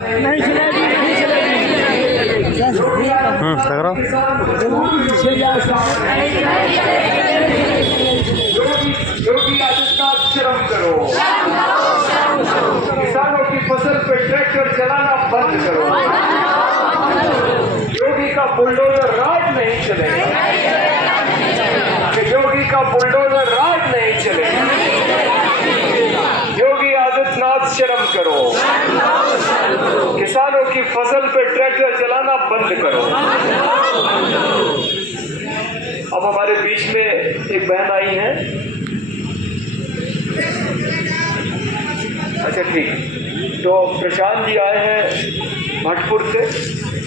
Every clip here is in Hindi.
नहीं चलेगी, नहीं चलेगी। योगी आदित्यनाथ शर्म करो, किसानों की फसल पे ट्रैक्टर चलाना बंद करो। योगी का बुलडोजर राज नहीं चलेगा, योगी का बुलडोजर राज नहीं चलेगा। योगी आदित्यनाथ शर्म करो, किसानों की फसल पे ट्रैक्टर चलाना बंद करो। अब हमारे बीच में एक बहन आई है। अच्छा ठीक, तो प्रशांत जी आए हैं भटपुर से,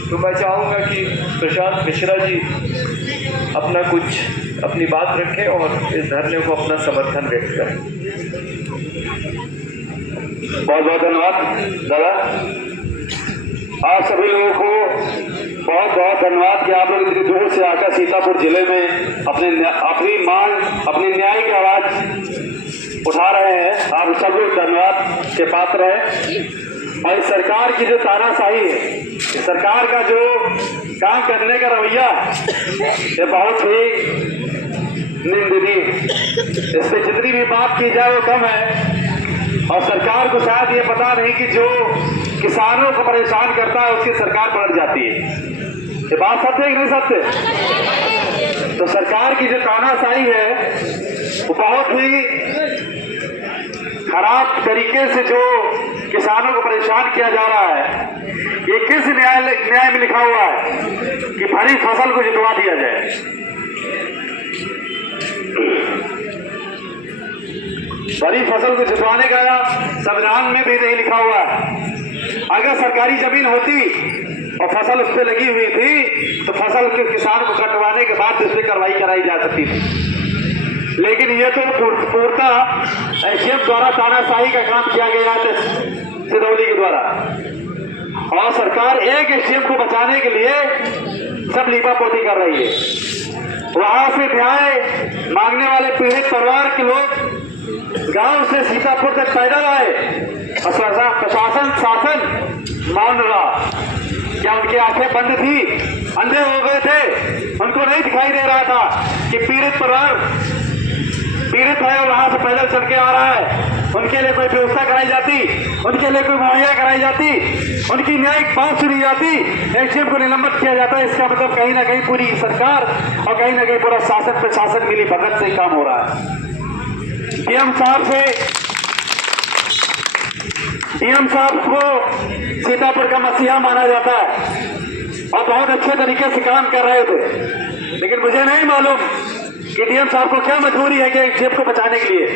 तो मैं चाहूँगा कि प्रशांत मिश्रा जी अपना कुछ अपनी बात रखें और इस धरने को अपना समर्थन व्यक्त करें। बहुत बहुत धन्यवाद दादा। आप सभी लोगों को बहुत बहुत धन्यवाद कि आप लोग इतनी दूर से आकर सीतापुर जिले में अपनी मांग, अपनी न्याय की आवाज उठा रहे हैं। आप सब लोग धन्यवाद के पात्र हैं। और सरकार की जो तानाशाही है, सरकार का जो काम करने का रवैया, ये बहुत ही निंदनीय है। इस पे जितनी भी बात की जाए वो कम है। और सरकार को शायद ये पता नहीं कि जो किसानों को परेशान करता है उसकी सरकार पलट जाती है। ये बात सत्य है कि नहीं सत्य? तो सरकार की जो तानाशाही है वो बहुत ही खराब तरीके से जो किसानों को परेशान किया जा रहा है। ये किस न्याय में लिखा हुआ है कि भरी फसल को जुटवा दिया जाए? भरी फसल को जुटवाने का संविधान में भी नहीं लिखा हुआ है। अगर सरकारी जमीन होती और फसल उस पर लगी हुई थी तो फसल के किसान को कटवाने के बाद उस पर कार्रवाई कराई जा सकती थी। लेकिन ये तो पूर्णतः एसडीएम द्वारा तानाशाही का काम किया गया है सिदौली के द्वारा। और सरकार एक एसडीएम को बचाने के लिए सब लीपापोती कर रही है। वहां से न्याय मांगने वाले पीड़ित परिवार के लोग गांव से सीतापुर तक पैदल आए और प्रशासन शासन मौन रहा। क्या उनकी आंखें बंद थी, अंधे हो गए थे? उनको नहीं दिखाई दे रहा था कि पीड़ित परिवार पीड़ित है और वहां से पैदल चल के आ रहा है। उनके लिए कोई व्यवस्था कराई जाती, उनके लिए कोई मुहैया कराई जाती, उनकी न्यायिक बात सुनी जाती, एसडीएम को निलंबित किया जाता है। इसका मतलब कहीं ना कहीं पूरी सरकार और कहीं ना कहीं पूरा शासन प्रशासन मिली भगत से काम हो रहा है। डीएम साहब को सीतापुर का मसीहा माना जाता है और बहुत अच्छे तरीके से काम कर रहे थे। लेकिन मुझे नहीं मालूम कि डीएम साहब को क्या मजबूरी है कि एसडीएम को बचाने के लिए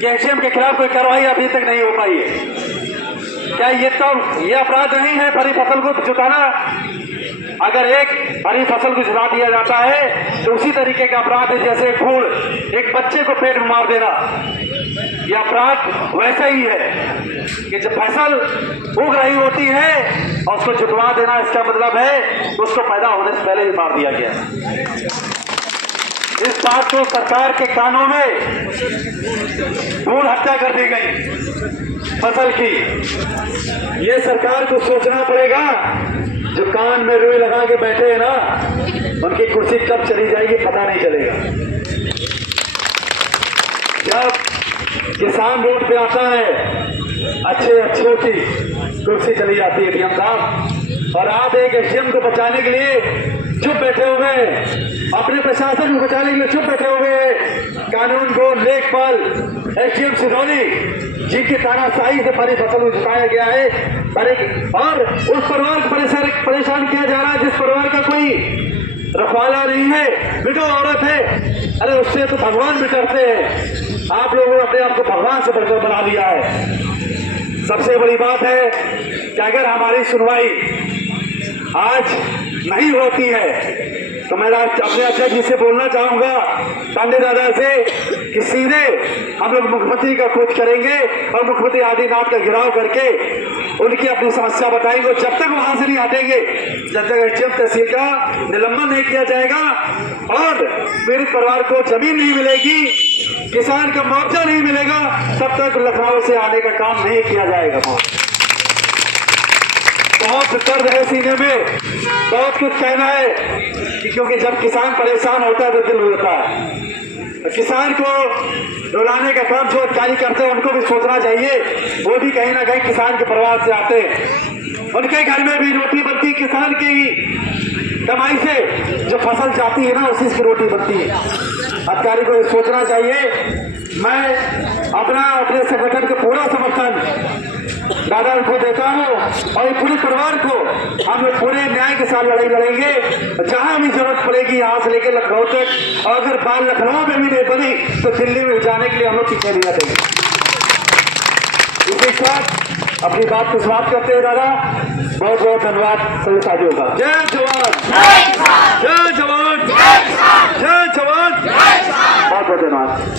कि एसडीएम के खिलाफ कोई कार्रवाई अभी तक नहीं हो पाई है। क्या ये अपराध नहीं है भरी फसल को जुटाना? अगर एक भरी फसल को जुटा दिया जाता है तो उसी तरीके का अपराध है जैसे एक बच्चे को पेट में मार देना। यह अपराध वैसा ही है कि जब फसल उग रही होती है और उसको जुटवा देना, इसका मतलब है उसको पैदा होने से पहले ही मार दिया गया। इस बात को सरकार के कानों में भ्रूण हत्या कर दी गई फसल की। ये सरकार को सोचना पड़ेगा। जो कान में रुई लगा के बैठे हैं ना, उनकी कुर्सी कब चली जाएगी पता नहीं चलेगा। जब किसान वोट पे आता है, अच्छों की कुर्सी चली जाती है डीएम साहब। और आप एक एसडीएम को बचाने के लिए चुप बैठे हुए हैं, अपने प्रशासन को बचाने के लिए चुप बैठे हुए हैं। कानून को लेखपाल एसडीएम सिदौली जिनकी तानाशाही से भरी फसल को जुटाया गया है, और उस परिवार को परेशान किया जा रहा है जिस परिवार का कोई रखवाला नहीं है, विधवा औरत है। अरे उससे तो भगवान भी डरते हैं। आप लोगों ने अपने आप को भगवान से बढ़कर बना लिया है। सबसे बड़ी बात है कि अगर हमारी सुनवाई आज नहीं होती है तो मैं अपने अध्यक्ष जी से बोलना चाहूंगा, पांडे दादा से, कि सीधे हम लोग मुख्यमंत्री का खोज करेंगे और मुख्यमंत्री आदित्यनाथ का घेराव करके उनकी अपनी समस्या बताएंगे। जब तक वहां से नहीं हटेंगे, जब तक एसडीएम तहसील का निलंबन नहीं किया जाएगा और पीड़ित परिवार को जमीन नहीं मिलेगी, किसान का मुआवजा नहीं मिलेगा, तब तक लखनऊ से आने का काम नहीं किया जाएगा। बहुत दर्द है सीने में, बहुत कुछ कहना है कि क्योंकि जब किसान परेशान होता है तो दिल होता है। किसान को रुलाने का काम जो अधिकारी करते हैं उनको भी सोचना चाहिए, वो भी कहीं ना कहीं किसान के परिवार से आते हैं, उनके घर में भी रोटी बनती किसान की ही कमाई से, जो फसल जाती है ना उसी की रोटी बनती है। अधिकारी को ये सोचना चाहिए। मैं अपने संगठन का पूरा समर्थन दादा को देता हूँ और पूरे परिवार को हम पूरे न्याय के साथ लड़ाई लड़ेंगे। जहां भी जरूरत पड़ेगी यहाँ से लेकर लखनऊ तक, और अगर बाल लखनऊ में भी नहीं बनी तो दिल्ली में जाने के लिए हम लोग पीछे नहीं हटेंगे। इसी साथ अपनी बात को समाप्त करते हैं। दादा बहुत बहुत धन्यवाद सभी साथियों का। जय जवान, जय जवान, जय जवान, बहुत बहुत धन्यवाद।